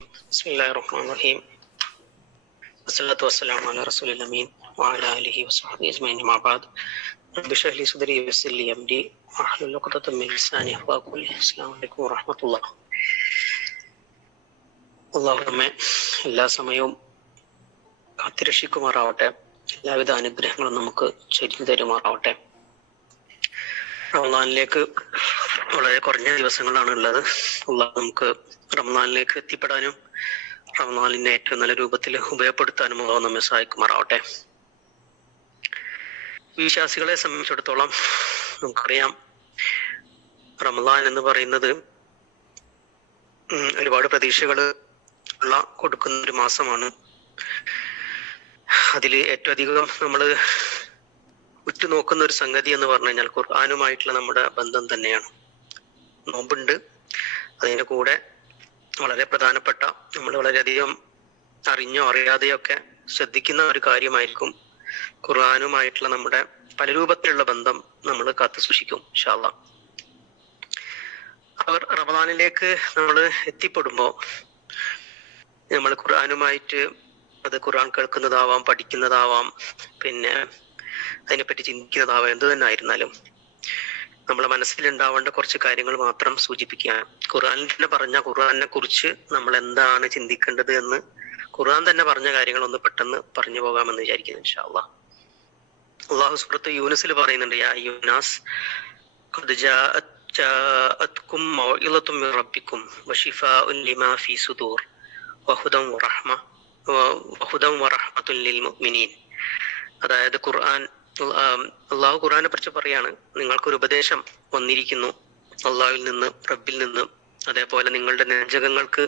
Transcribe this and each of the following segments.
ബിസ്മില്ലാഹിർ റഹ്മാനിർ റഹീം. വസ്സലാത്തു വസ്സലാമു അലാ റസൂലിൽ അമീൻ വഅലാ ആലിഹി വസ്വഹ്ബിഹി അജ്മഈൻ. അമ്മാ ബഅദ്. റബ്ബി ഇശ്റഹ് ലി സദ്രി വയസ്സിർ ലി അംരി വഹ്ലുൽ ഉഖ്ദതം മിൻ ലിസാനി യഫ്ഖഹൂ ഖൗലി. അസ്സലാമു അലൈക്കും വറഹ്മത്തുള്ളാഹി. അല്ലാഹു നമ്മെ എല്ലാ സമയവും കാത്തുരക്ഷിക്കുമാറാവട്ടെ. എല്ലാവിധ അനുഗ്രഹങ്ങളും നമുക്ക് ചൊരിഞ്ഞു തരുമാറാവട്ടെ. റമദാനിലേക്ക് വളരെ കുറഞ്ഞ ദിവസങ്ങളാണ് ഉള്ളത്. അല്ലാഹു നമുക്ക് റമദാനിലേക്ക് എത്തിപ്പെടാനും റമദാനിനെ ഏറ്റവും നല്ല രൂപത്തിൽ ഉപയോഗപ്പെടുത്താനും അല്ലാഹു നമ്മെ സഹായിക്കുമാറാവട്ടെ. വിശ്വാസികളെ സംബന്ധിച്ചിടത്തോളം നമുക്കറിയാം, റമദാൻ എന്ന് പറയുന്നത് ഒരുപാട് പ്രതീക്ഷകൾ കൊടുക്കുന്ന ഒരു മാസമാണ്. അതിൽ ഏറ്റവും അധികം നമ്മൾ ഉറ്റുനോക്കുന്ന ഒരു സംഗതി എന്ന് പറഞ്ഞു കഴിഞ്ഞാൽ ഖുർആനുമായിട്ടുള്ള നമ്മുടെ ബന്ധം തന്നെയാണ്. നോമ്പുണ്ട്, അതിൻ്റെ കൂടെ വളരെ പ്രധാനപ്പെട്ട, നമ്മൾ വളരെയധികം അറിഞ്ഞോ അറിയാതെയോ ഒക്കെ ശ്രദ്ധിക്കുന്ന ഒരു കാര്യമായിരിക്കും ഖുർആനുമായിട്ടുള്ള നമ്മുടെ പല രൂപത്തിലുള്ള ബന്ധം നമ്മൾ കാത്തു സൂക്ഷിക്കും ഇൻഷാ അല്ലാഹ്. അവർ റമദാനിലേക്ക് നമ്മൾ എത്തിപ്പെടുമ്പോൾ നമ്മൾ ഖുർആനുമായിട്ട്, അത് ഖുർആൻ കേൾക്കുന്നതാവാം, പഠിക്കുന്നതാവാം, പിന്നെ അതിനെപ്പറ്റി ചിന്തിക്കുന്നതാവാം, എന്ത് തന്നെ ആയിരുന്നാലും നമ്മളെ മനസ്സിലുണ്ടാവേണ്ട കുറച്ച് കാര്യങ്ങൾ മാത്രം സൂചിപ്പിക്കുകയാണ്. ഖുർആനിൽ തന്നെ പറഞ്ഞ ഖുർആനെ കുറിച്ച് നമ്മൾ എന്താണ് ചിന്തിക്കേണ്ടത് എന്ന് ഖുർആൻ തന്നെ പറഞ്ഞ കാര്യങ്ങൾ ഒന്ന് പെട്ടെന്ന് പറഞ്ഞു പോകാമെന്ന് വിചാരിക്കുന്നു ഇൻഷാ അല്ലാഹ്. അല്ലാഹു സൂറത്ത് യൂനുസിൽ പറയുന്നുണ്ട്, യാ അയ്യുന്നാസ് ഖദ് ജാഅത്കും മൗഇളത്തും മിർ റബ്ബിക്കും വശിഫാഉൻ ലിമാ ഫീ സുദൂർ വഹുദൻ വറഹ്മത്തുൻ ലിൽ മുഅ്മിനീൻ. അതായത് അള്ളാഹു ഖുർആനെ കുറിച്ച് പറയാണ്, നിങ്ങൾക്കൊരു ഉപദേശം വന്നിരിക്കുന്നു അള്ളാഹുവിൽ നിന്ന്, റബ്ബിൽ നിന്ന്. അതേപോലെ നിങ്ങളുടെ നെഞ്ചകങ്ങൾക്ക്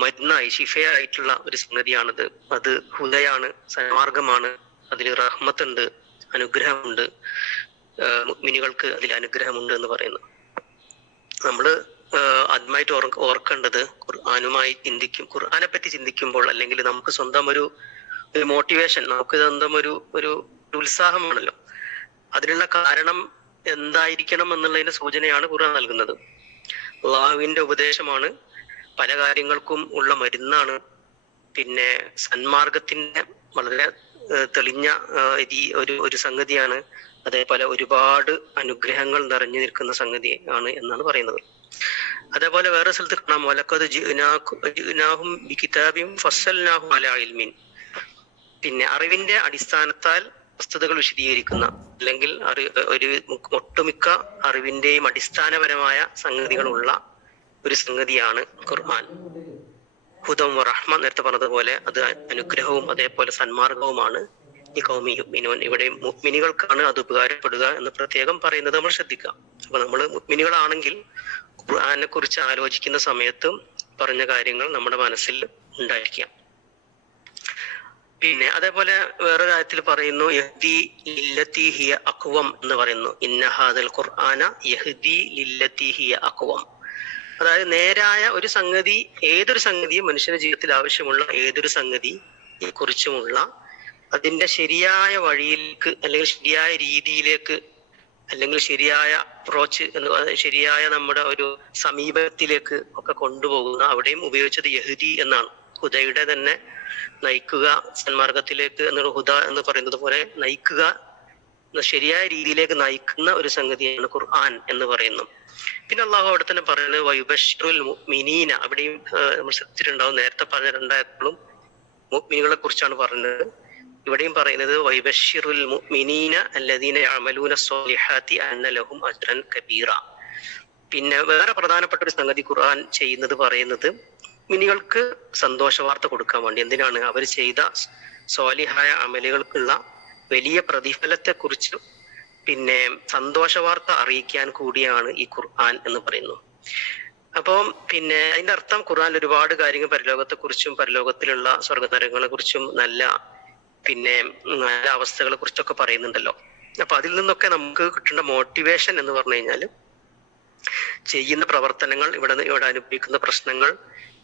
മരുന്നായി, ശിഫയായിട്ടുള്ള ഒരു സംഗതിയാണിത്. അത് ഹുദയാണ്, സന്മാർഗമാണ്. അതിൽ റഹ്മത്തുണ്ട്, അനുഗ്രഹമുണ്ട്. മുഅ്മിനുകൾക്ക് അതിൽ അനുഗ്രഹമുണ്ട് എന്ന് പറയുന്നു. നമ്മൾ ആദ്യമായിട്ട് ഓർക്കേണ്ടത്, ഖുർആനെ പറ്റി ചിന്തിക്കുമ്പോൾ, അല്ലെങ്കിൽ നമുക്ക് സ്വന്തം ഒരു മോട്ടിവേഷൻ, നമുക്ക് സ്വന്തം ഒരു ഉത്സാഹമാണല്ലോ, അതിനുള്ള കാരണം എന്തായിരിക്കണം എന്നുള്ളതിന്റെ സൂചനയാണ് ഖുർആൻ നൽകുന്നത്. അള്ളാഹുവിന്റെ ഉപദേശമാണ്, പല കാര്യങ്ങൾക്കും ഉള്ള മരുന്നാണ്, പിന്നെ സന്മാർഗത്തിന്റെ വളരെ തെളിഞ്ഞ ഒരു സംഗതിയാണ്. അതേപോലെ ഒരുപാട് അനുഗ്രഹങ്ങൾ നിറഞ്ഞു നിൽക്കുന്ന സംഗതി ആണ് എന്നാണ് പറയുന്നത്. അതേപോലെ വേറെ സ്ഥലത്ത് കാണാം, വലഖദ് ജിഅ്നാഹും ബികിതാബിൻ ഫസ്സൽനാഹു അലാ ഇൽമിൻ. പിന്നെ അറിവിന്റെ അടിസ്ഥാനത്താൽ വസ്തുതകൾ വിശദീകരിക്കുന്ന, അല്ലെങ്കിൽ ഒരു ഒട്ടുമിക്ക അറിവിന്റെയും അടിസ്ഥാനപരമായ സംഗതികളുള്ള ഒരു സംഗതിയാണ് ഖുർആൻ. ഹുദം വറഹ്മ, നേരത്തെ പറഞ്ഞതുപോലെ അത് അനുഗ്രഹവും അതേപോലെ സന്മാർഗവുമാണ്. ഈ ഖൗമി യുഅ്മിനൂൻ, ഇവിടെ മുഅ്മിനുകൾക്കാണ് അത് ഉപകാരപ്പെടുക എന്ന് പ്രത്യേകം പറയുന്നത് നമ്മൾ ശ്രദ്ധിക്കാം. അപ്പൊ നമ്മൾ മുഅ്മിനുകളാണെങ്കിൽ ഖുർആനെ കുറിച്ച് ആലോചിക്കുന്ന സമയത്തും പറഞ്ഞ കാര്യങ്ങൾ നമ്മുടെ മനസ്സിൽ ഉണ്ടായിരിക്കാം. പിന്നെ അതേപോലെ വേറൊരു ആയത്തിൽ പറയുന്നു, യഹ്ദി ലില്ലത്തി ഹിയ അഖ്വം എന്ന് പറയുന്നു. ഇന്ന ഹാദൽ ഖുർആന യഹ്ദി ലില്ലത്തി ഹിയ അഖ്വം. അതായത് നേരായ ഒരു സംഗതി, ഏതൊരു സംഗതിയും മനുഷ്യന്റെ ജീവിതത്തിൽ ആവശ്യമുള്ള ഏതൊരു സംഗതിയെ കുറിച്ചുമുള്ള അതിന്റെ ശരിയായ വഴിയിലേക്ക്, അല്ലെങ്കിൽ ശരിയായ രീതിയിലേക്ക്, അല്ലെങ്കിൽ ശരിയായ അപ്രോച്ച്, ശരിയായ നമ്മുടെ ഒരു സമീപനത്തിലേക്ക് ഒക്കെ കൊണ്ടുപോകുന്ന, അവിടെയും ഉപയോഗിച്ചത് യഹ്ദി എന്നാണ്. ഹുദയുടെ തന്നെ നയിക്കുക, സന്മാർഗത്തിലേക്ക് എന്നുള്ള ഹുദ എന്ന് പറയുന്നത് പോലെ നയിക്കുക, ശരിയായ രീതിയിലേക്ക് നയിക്കുന്ന ഒരു സംഗതിയാണ് ഖുർആൻ എന്ന് പറയുന്നു. പിന്നെ അള്ളാഹു അവിടെ തന്നെ പറയുന്നത് വയുബശ്ശിറുൽ മുഅ്മിനീന. അവിടെയും നമ്മൾ ശ്രദ്ധിച്ചിട്ടുണ്ടാവും, നേരത്തെ പറഞ്ഞ രണ്ടായത്തുകളും മുഅ്മിനുകളെ കുറിച്ചാണ് പറയുന്നത്. ഇവിടെയും പറയുന്നത് വയുബശ്ശിറുൽ മുഅ്മിനീന അല്ലദീന യഅമലൂന സ്വാലിഹാത്തി അന്ന ലഹും അജ്റൻ കബീറ. പിന്നെ വേറെ പ്രധാനപ്പെട്ട ഒരു സംഗതി ഖുർആൻ ചെയ്യുന്നത്, പറയുന്നത് മുഅ്മിനുകൾക്ക് സന്തോഷ വാർത്ത കൊടുക്കാൻ വേണ്ടി. എന്തിനാണ്? അവർ ചെയ്ത സ്വാലിഹായ അമലുകൾക്കുള്ള വലിയ പ്രതിഫലത്തെ കുറിച്ച് പിന്നെ സന്തോഷ വാർത്ത അറിയിക്കാൻ കൂടിയാണ് ഈ ഖുർആൻ എന്ന് പറയുന്നു. അപ്പോൾ പിന്നെ അതിന്റെ അർത്ഥം, ഖുർആൻ ഒരുപാട് കാര്യങ്ങൾ പരലോകത്തെ കുറിച്ചും പരലോകത്തിലുള്ള സ്വർഗനരകങ്ങളെ കുറിച്ചും നല്ല അവസ്ഥകളെ കുറിച്ചൊക്കെ പറയുന്നുണ്ടല്ലോ. അപ്പൊ അതിൽ നിന്നൊക്കെ നമുക്ക് കിട്ടേണ്ട മോട്ടിവേഷൻ എന്ന് പറഞ്ഞു കഴിഞ്ഞാൽ, ചെയ്യുന്ന പ്രവർത്തനങ്ങൾ, ഇവിടെ അനുഭവിക്കുന്ന പ്രശ്നങ്ങൾ,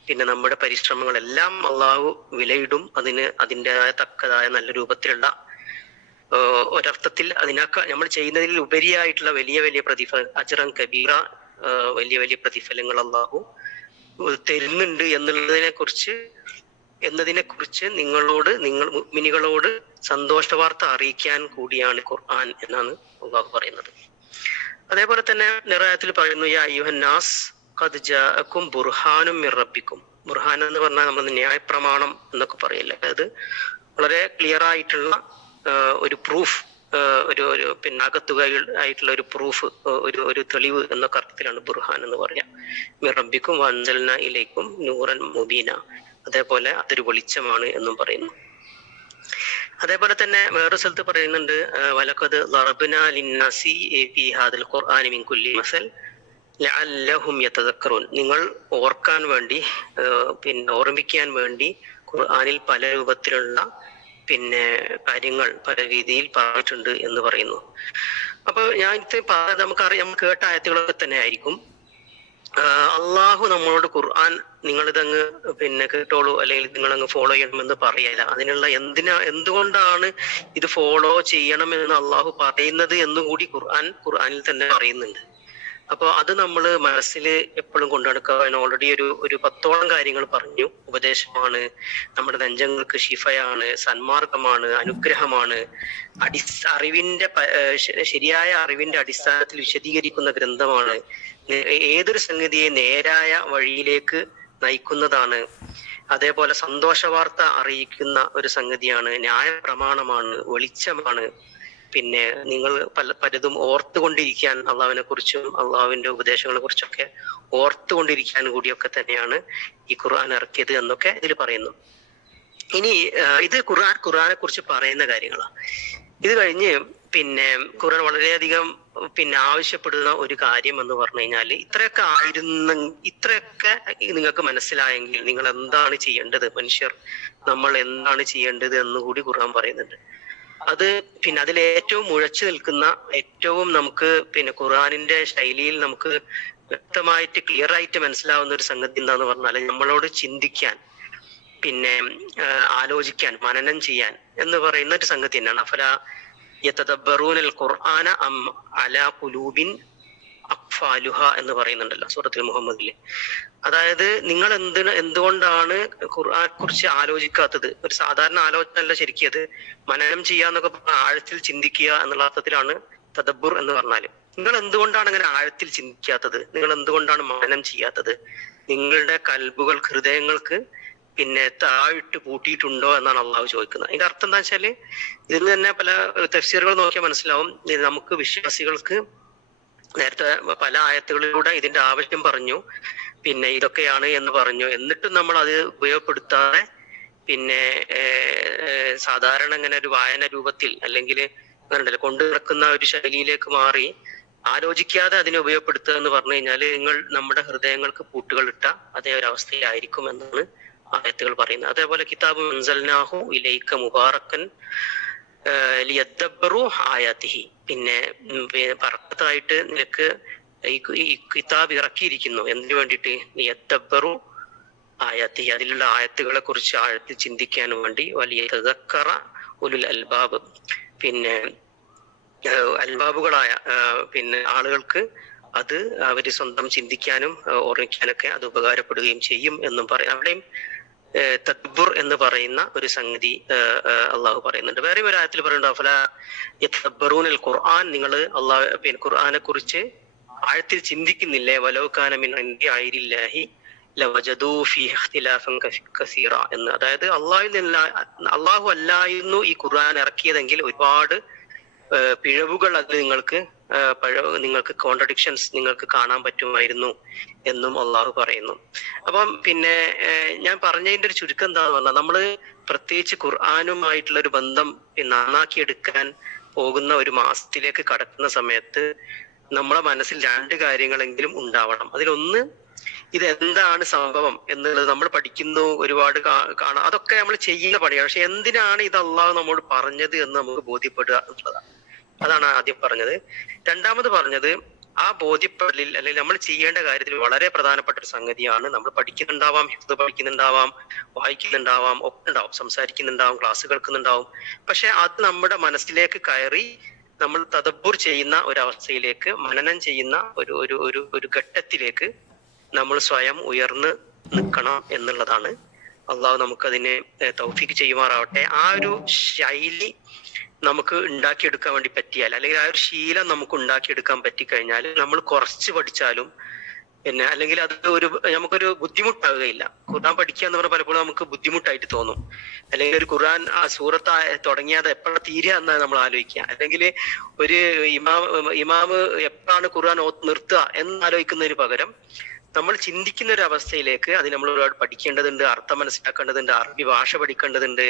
പിന്നെ നമ്മുടെ പരിശ്രമങ്ങളെല്ലാം അള്ളാഹു വിലയിടും. അതിൻ്റെതായ തക്കതായ നല്ല രൂപത്തിലുള്ള ഒരർത്ഥത്തിൽ അതിനൊക്കെ നമ്മൾ ചെയ്യുന്നതിൽ ഉപരിയായിട്ടുള്ള വലിയ വലിയ പ്രതിഫലം, അജ്റൻ കബീറ, വലിയ വലിയ പ്രതിഫലങ്ങൾ അള്ളാഹു തരുന്നുണ്ട് എന്നതിനെ കുറിച്ച് നിങ്ങൾ മുഅ്മിനീകളോട് സന്തോഷ വാർത്ത അറിയിക്കാൻ കൂടിയാണ് ഖുർആൻ എന്നാണ് അല്ലാഹു പറയുന്നത്. അതേപോലെ തന്നെ നിറായത്തിൽ പറയുന്നു, യാ അയ്യുഹന്നാസ് ഖദ് ജാഅക്കും ബുർഹാനും മിർ റബ്ബിക്കും. ബുർഹാൻ എന്ന് പറഞ്ഞാൽ നമ്മൾ ന്യായപ്രമാണം എന്നൊക്കെ പറയില്ല, അത് വളരെ ക്ലിയർ ആയിട്ടുള്ള ഒരു പ്രൂഫ്, ഒരു പിന്നെ അകത്തുകയിൽ ആയിട്ടുള്ള ഒരു പ്രൂഫ്, ഒരു തെളിവ് എന്നൊക്കെ അർത്ഥത്തിലാണ് ബുർഹാൻ എന്ന് പറയാം. മിർ റബ്ബിക്കും വഅൻസൽനാ ഇലൈക്കും നൂറൻ മുബീന, അതേപോലെ അതൊരു വെളിച്ചമാണ് എന്നും പറയുന്നു. അതേപോലെ തന്നെ വേറെ സ്ഥലത്ത് പറയുന്നുണ്ട്, വലഖദ് ദറബ്നാ ലിന്നാസി ഫീ ഹാദിൽ ഖുർആനി മിൻ കുല്ലി മസൽ ലഅല്ലഹും യതദക്കറൂൻ. നിങ്ങൾ ഓർക്കാൻ വേണ്ടി, പിന്നെ ഓർമ്മിക്കാൻ വേണ്ടി ഖുർആനിൽ പല രൂപത്തിലുള്ള പിന്നെ കാര്യങ്ങൾ പല രീതിയിൽ പറഞ്ഞിട്ടുണ്ട് എന്ന് പറയുന്നു. അപ്പൊ ഞാൻ നമുക്കറിയാം, നമുക്ക് കേട്ട ആയത്തുകളൊക്കെ തന്നെ ആയിരിക്കും. അള്ളാഹു നമ്മളോട് ഖുർആൻ നിങ്ങളിതങ്ങ് പിന്നെ കേട്ടോളൂ അല്ലെങ്കിൽ നിങ്ങളങ്ങ് ഫോളോ ചെയ്യണമെന്ന് പറയല. അതിനുള്ള എന്തുകൊണ്ടാണ് ഇത് ഫോളോ ചെയ്യണമെന്ന് അള്ളാഹു പറയുന്നത് എന്നുകൂടി ഖുർആനിൽ തന്നെ പറയുന്നുണ്ട്. അപ്പൊ അത് നമ്മൾ മനസ്സിൽ എപ്പോഴും കൊണ്ടു നടക്കുക. ഓൾറെഡി ഒരു 10ഓളം കാര്യങ്ങൾ പറഞ്ഞു. ഉപദേശമാണ്, നമ്മുടെ നെഞ്ചങ്ങൾക്ക് ശിഫയാണ്, സന്മാർഗമാണ്, അനുഗ്രഹമാണ്, ശരിയായ അറിവിന്റെ അടിസ്ഥാനത്തിൽ വിശദീകരിക്കുന്ന ഗ്രന്ഥമാണ്, ഏതൊരു സംഗതിയെ നേരായ വഴിയിലേക്ക് നയിക്കുന്നതാണ്, അതേപോലെ സന്തോഷ വാർത്ത അറിയിക്കുന്ന ഒരു സംഗതിയാണ്, ന്യായപ്രമാണമാണ്, വെളിച്ചമാണ്. പിന്നെ നിങ്ങൾ പലതും ഓർത്തുകൊണ്ടിരിക്കാൻ, അള്ളാഹുവിനെ കുറിച്ചും അള്ളാഹുവിന്റെ ഉപദേശങ്ങളെ കുറിച്ചൊക്കെ ഓർത്തുകൊണ്ടിരിക്കാൻ കൂടിയൊക്കെ തന്നെയാണ് ഈ ഖുർആൻ ഇറക്കിയത് എന്നൊക്കെ ഇതിൽ പറയുന്നു. ഇനി ഇത് ഖുർആനെ കുറിച്ച് പറയുന്ന കാര്യങ്ങളാണ്. ഇത് കഴിഞ്ഞ് പിന്നെ ഖുർആൻ വളരെയധികം പിന്നെ ആവശ്യപ്പെടുന്ന ഒരു കാര്യം എന്ന് പറഞ്ഞു കഴിഞ്ഞാൽ, ഇത്രയൊക്കെ നിങ്ങൾക്ക് മനസ്സിലായെങ്കിൽ നിങ്ങൾ എന്താണ് ചെയ്യേണ്ടത്, മനുഷ്യർ നമ്മൾ എന്താണ് ചെയ്യേണ്ടത് എന്നുകൂടി ഖുർആൻ പറയുന്നുണ്ട്. അത് പിന്നെ അതിലേറ്റവും മുഴച്ചു നിൽക്കുന്ന, ഏറ്റവും നമുക്ക് പിന്നെ ഖുർആനിന്റെ ശൈലിയിൽ നമുക്ക് വ്യക്തമായിട്ട് ക്ലിയർ ആയിട്ട് മനസ്സിലാവുന്ന ഒരു സംഗതി എന്താന്ന് പറഞ്ഞാൽ, നമ്മളോട് ചിന്തിക്കാൻ, പിന്നെ ആലോചിക്കാൻ, മനനം ചെയ്യാൻ എന്ന് പറയുന്ന ഒരു സംഗതി തന്നെയാണ്. അഫലാ യതദബ്ബറൂനൽ ഖുർആന അം അലാ ഖുലൂബിൻ അഖ്ഫാലുഹ എന്ന് പറയുന്നുണ്ടല്ലോ സൂറത്തുൽ മുഹമ്മദില്. അതായത് നിങ്ങൾ എന്തുകൊണ്ടാണ് ഖുർആനെ കുറിച്ച് ആലോചിക്കാത്തത്? ഒരു സാധാരണ ആലോചന അല്ല ശരിക്കും, അത് മനനം ചെയ്യാന്നൊക്കെ പറഞ്ഞ ആഴത്തിൽ ചിന്തിക്കുക എന്നുള്ള അർത്ഥത്തിലാണ് തദബ്ബുർ എന്ന് പറഞ്ഞാല്. നിങ്ങൾ എന്തുകൊണ്ടാണ് അങ്ങനെ ആഴത്തിൽ ചിന്തിക്കാത്തത്? നിങ്ങൾ എന്തുകൊണ്ടാണ് മനനം ചെയ്യാത്തത്? നിങ്ങളുടെ കൽബുകൾ, ഹൃദയങ്ങൾക്ക് പിന്നെ താഴിട്ട് പൂട്ടിയിട്ടുണ്ടോ എന്നാണ് അള്ളാഹു ചോദിക്കുന്നത്. അതിന്റെ അർത്ഥം എന്താ വെച്ചാല്, ഇതിൽ തന്നെ പല തഫ്സീറുകൾ നോക്കിയാൽ മനസ്സിലാവും. നമുക്ക് വിശ്വാസികൾക്ക് നേരത്തെ പല ആയത്തുകളിലൂടെ ഇതിന്റെ ആവശ്യം പറഞ്ഞു, പിന്നെ ഇതൊക്കെയാണ് എന്ന് പറഞ്ഞു. എന്നിട്ടും നമ്മൾ അത് ഉപയോഗപ്പെടുത്താതെ പിന്നെ സാധാരണ ഇങ്ങനെ ഒരു വായന രൂപത്തിൽ അല്ലെങ്കിൽ കൊണ്ടു നടക്കുന്ന ഒരു ശൈലിയിലേക്ക് മാറി ആലോചിക്കാതെ അതിനെ ഉപയോഗപ്പെടുത്തുക എന്ന് പറഞ്ഞു കഴിഞ്ഞാൽ നിങ്ങൾ നമ്മുടെ ഹൃദയങ്ങൾക്ക് പൂട്ടുകൾ ഇട്ട അതേ ഒരു അവസ്ഥയിലായിരിക്കും എന്നാണ് ആയത്തുകൾ പറയുന്നത്. അതേപോലെ കിതാബ് അൻസൽനാഹു ഇലൈക മുബാറക്കൻ ലിയദ്ദബ്ബറു ആയാതിഹി, പിന്നെ ബർക്കത്തായിട്ട് നിനക്ക് ഈ കിതാബ് ഇറക്കിയിരിക്കുന്നു എന്തിനു വേണ്ടിയിട്ട്? ലിയദ്ദബ്ബറു ആയാതിഹി, അതിലുള്ള ആയത്തുകളെ കുറിച്ച് ആഴത്തിൽ ചിന്തിക്കാൻ വേണ്ടി. വലിയതദക്കറ ഉലുൽ അൽബാബ്, പിന്നെ അൽബാബുകളായ പിന്നെ ആളുകൾക്ക് അത് അവര് സ്വന്തം ചിന്തിക്കാനും ഓർമ്മിക്കാനൊക്കെ അത് ഉപകാരപ്പെടുകയും ചെയ്യും എന്നും പറയാം. അവിടെയും തദ്ബുർ എന്ന് പറയുന്ന ഒരു സംഗതി അള്ളാഹു പറയുന്നുണ്ട്. വേറെ ഒരു ആയത്തിൽ പറയുന്നുണ്ട്, അഫലാ യതദബ്ബറൂനൽ ഖുർആൻ, നിങ്ങൾ പിന്നെ ഖുർആനെ കുറിച്ച് ആഴത്തിൽ ചിന്തിക്കുന്നില്ലേ? വലൗ കാന മിൻ ഇൻദി ഗൈരില്ലാഹി ലവജദൂ ഫീഹി ഇഖ്തിലാഫൻ കസീറ എന്ന്. അതായത് അള്ളാഹു അല്ലായിരുന്നു ഈ ഖുർആൻ ഇറക്കിയതെങ്കിൽ ഒരുപാട് പിഴവുകൾ അത് നിങ്ങൾക്ക് കോൺട്രഡിക്ഷൻസ് നിങ്ങൾക്ക് കാണാൻ പറ്റുമായിരുന്നു എന്നും അള്ളാഹു പറയുന്നു. അപ്പം പിന്നെ ഞാൻ പറഞ്ഞതിന്റെ ഒരു ചുരുക്കം എന്താന്ന് പറഞ്ഞാൽ, നമ്മള് പ്രത്യേകിച്ച് ഖുർആനുമായിട്ടുള്ള ഒരു ബന്ധം നന്നാക്കിയെടുക്കാൻ പോകുന്ന ഒരു മാസത്തിലേക്ക് കടക്കുന്ന സമയത്ത് നമ്മളെ മനസ്സിൽ 2 കാര്യങ്ങളെങ്കിലും ഉണ്ടാവണം. അതിലൊന്ന്, ഇതെന്താണ് സംഭവം എന്നുള്ളത് നമ്മൾ പഠിക്കുന്നു, ഒരുപാട് കാണാം, അതൊക്കെ നമ്മൾ ചെയ്യുന്ന പണിയാണ്. പക്ഷെ എന്തിനാണ് ഇത് അള്ളാഹു നമ്മോട് പറഞ്ഞത് എന്ന് നമുക്ക് ബോധ്യപ്പെടുക എന്നുള്ളതാണ്. അതാണ് ആദ്യം പറഞ്ഞത്. രണ്ടാമത് പറഞ്ഞത്, ആ ബോധ്യപ്പെടലിൽ അല്ലെങ്കിൽ നമ്മൾ ചെയ്യേണ്ട കാര്യത്തിൽ വളരെ പ്രധാനപ്പെട്ട ഒരു സംഗതിയാണ്. നമ്മൾ പഠിക്കുന്നുണ്ടാവാം, ഹിഫ്ദ് പഠിക്കുന്നുണ്ടാവാം, വായിക്കുന്നുണ്ടാവാം, ഒക്കെ ഉണ്ടാവും, സംസാരിക്കുന്നുണ്ടാവും, ക്ലാസ് കേൾക്കുന്നുണ്ടാവും. പക്ഷെ അത് നമ്മുടെ മനസ്സിലേക്ക് കയറി നമ്മൾ തദബ്ബുർ ചെയ്യുന്ന ഒരവസ്ഥയിലേക്ക്, മനനം ചെയ്യുന്ന ഒരു ഘട്ടത്തിലേക്ക് നമ്മൾ സ്വയം ഉയർന്ന് നിൽക്കണം എന്നുള്ളതാണ്. അള്ളാഹു നമുക്കതിന് തൗഫീക്ക് ചെയ്യുമാറാവട്ടെ. ആ ഒരു ശൈലി നമുക്ക് ഉണ്ടാക്കിയെടുക്കാൻ വേണ്ടി പറ്റിയാൽ, അല്ലെങ്കിൽ ആ ഒരു ശീലം നമുക്ക് ഉണ്ടാക്കിയെടുക്കാൻ പറ്റിക്കഴിഞ്ഞാൽ നമ്മൾ കുറച്ച് പഠിച്ചാലും പിന്നെ അല്ലെങ്കിൽ അത് നമുക്കൊരു ബുദ്ധിമുട്ടാവുകയില്ല. ഖുർആൻ പഠിക്കുക എന്ന് പറഞ്ഞാൽ പലപ്പോഴും നമുക്ക് ബുദ്ധിമുട്ടായിട്ട് തോന്നും. അല്ലെങ്കിൽ ഒരു ഖുർആൻ ആ സൂറത്ത് തുടങ്ങിയത് എപ്പോഴാണ് തീരുക എന്നാണ് നമ്മൾ ആലോചിക്കുക. അല്ലെങ്കിൽ ഒരു ഇമാമ് എപ്പോഴാണ് ഖുർആൻ നിർത്തുക എന്നാലോചിക്കുന്നതിന് പകരം നമ്മൾ ചിന്തിക്കുന്ന ഒരു അവസ്ഥയിലേക്ക് അത് നമ്മൾ ഒരുപാട് പഠിക്കേണ്ടതുണ്ട്, അർത്ഥം മനസ്സിലാക്കേണ്ടതുണ്ട്, അറബി ഭാഷ പഠിക്കേണ്ടതുണ്ട്,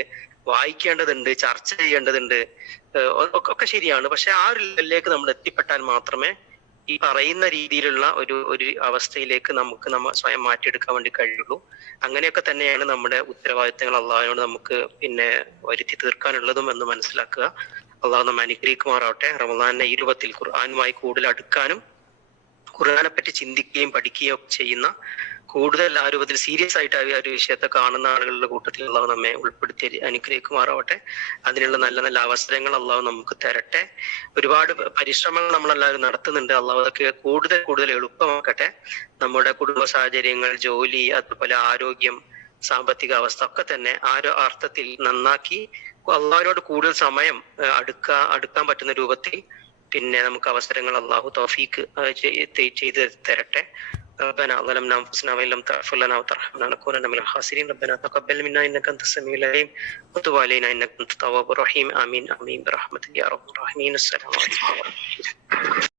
വായിക്കേണ്ടതുണ്ട്, ചർച്ച ചെയ്യേണ്ടതുണ്ട്, ഒക്കെ ശരിയാണ്. പക്ഷെ ആ ഒരു ലെവലിലേക്ക് നമ്മൾ എത്തിപ്പെട്ടാൽ മാത്രമേ ഈ പറയുന്ന രീതിയിലുള്ള ഒരു അവസ്ഥയിലേക്ക് നമ്മൾ സ്വയം മാറ്റിയെടുക്കാൻ വേണ്ടി കഴിയുള്ളൂ. അങ്ങനെയൊക്കെ തന്നെയാണ് നമ്മുടെ ഉത്തരവാദിത്തങ്ങൾ അള്ളാഹുവിനോട് നമുക്ക് പിന്നെ വരുത്തി തീർക്കാനുള്ളതും എന്ന് മനസ്സിലാക്കുക. അള്ളാഹു നമ്മെ അനുഗ്രഹിക്കുമാറാവട്ടെ. റമദാനിന്റെ ഈ രൂപത്തിൽ ഖുർആനുമായി കൂടുതൽ അടുക്കാനും ഖുർആനെ പറ്റി ചിന്തിക്കുകയും പഠിക്കുകയും ഒക്കെ ചെയ്യുന്ന, കൂടുതൽ ആ രൂപത്തിൽ സീരിയസ് ആയിട്ട് ആ ഒരു വിഷയത്തെ കാണുന്ന ആളുകളുടെ കൂട്ടത്തിൽ അള്ളാഹു നമ്മെ ഉൾപ്പെടുത്തി അനുഗ്രഹിക്കുമാറാവട്ടെ. അതിനുള്ള നല്ല നല്ല അവസരങ്ങൾ അള്ളാഹു നമുക്ക് തരട്ടെ. ഒരുപാട് പരിശ്രമങ്ങൾ നമ്മളെല്ലാവരും നടത്തുന്നുണ്ട്. അള്ളാഹു അതൊക്കെ കൂടുതൽ കൂടുതൽ എളുപ്പമാക്കട്ടെ. നമ്മുടെ കുടുംബ സാഹചര്യങ്ങൾ, ജോലി, അതുപോലെ ആരോഗ്യം, സാമ്പത്തിക അവസ്ഥ ഒക്കെ തന്നെ ആ ഒരു അർത്ഥത്തിൽ നന്നാക്കി അള്ളാഹുവിനോട് കൂടുതൽ സമയം അടുക്കാൻ പറ്റുന്ന രൂപത്തിൽ പിന്നെ നമുക്ക് അവസരങ്ങൾ അള്ളാഹു തൗഫീക്ക് ചെയ്ത് തരട്ടെ. ربنا ظلمنا انفسنا وان لم تغفر لنا وترحمنا لنكونن من الخاسرين. ربنا تقبل منا انك انت السميع العليم وتب علينا انك انت التواب الرحيم. امين امين برحمتك يا رب الراحمين. السلام عليكم ورحمة الله.